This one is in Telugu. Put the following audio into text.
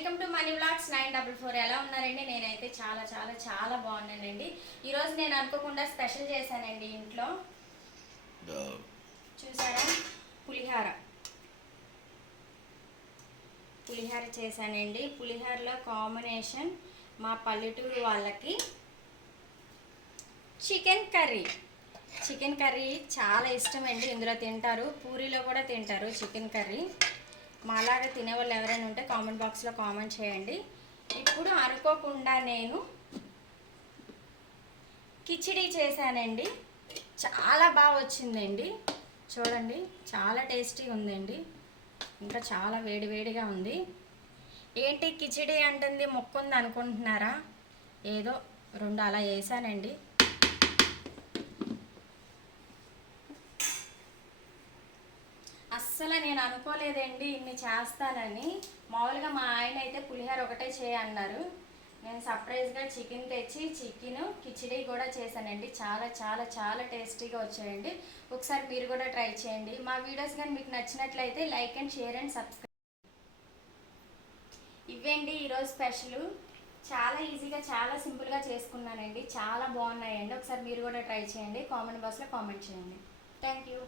Welcome to money vlogs 944. ఎలా ఉన్నారండి? నేనైతే చాలా చాలా చాలా బాగున్నానండి. ఈరోజు నేను అనుకోకుండా స్పెషల్ చేశానండి ఇంట్లో. చూసారా, పులిహార చేశానండి. పులిహారలో కాంబినేషన్ మా పల్లెటూరు వాళ్ళకి చికెన్ కర్రీ చాలా ఇష్టమండి. ఇందులో తింటారు, పూరీలో కూడా తింటారు చికెన్ కర్రీ. మాలాగా తినేవాళ్ళు ఎవరైనా ఉంటే కామెంట్ బాక్స్లో కామెంట్ చేయండి. ఇప్పుడు అనుకోకుండా నేను కిచిడి చేశానండి. చాలా బాగా వచ్చిందండి. చూడండి, చాలా టేస్టీగా ఉందండి. ఇంకా చాలా వేడివేడిగా ఉంది. ఏంటి కిచిడి అంటుంది, మొక్కుంది అనుకుంటున్నారా? ఏదో రెండు అలా వేసానండి. అస్సలు నేను అనుకోలేదండి ఇన్ని చేస్తానని. మామూలుగా మా ఆయన అయితే పులిహోర ఒకటే చేయన్నారు. నేను సర్ప్రైజ్గా చికెన్ తెచ్చి చికెన్ కిచిడి కూడా చేశానండి. చాలా చాలా చాలా టేస్టీగా వచ్చాయండి. ఒకసారి మీరు కూడా ట్రై చేయండి. మా వీడియోస్ కానీ మీకు నచ్చినట్లయితే like and share and subscribe. ఇవ్వండి ఈరోజు స్పెషల్. చాలా ఈజీగా చాలా సింపుల్గా చేసుకున్నానండి. చాలా బాగున్నాయండి. ఒకసారి మీరు కూడా ట్రై చేయండి. కామెంట్ బాక్స్లో కామెంట్ చేయండి. Thank you.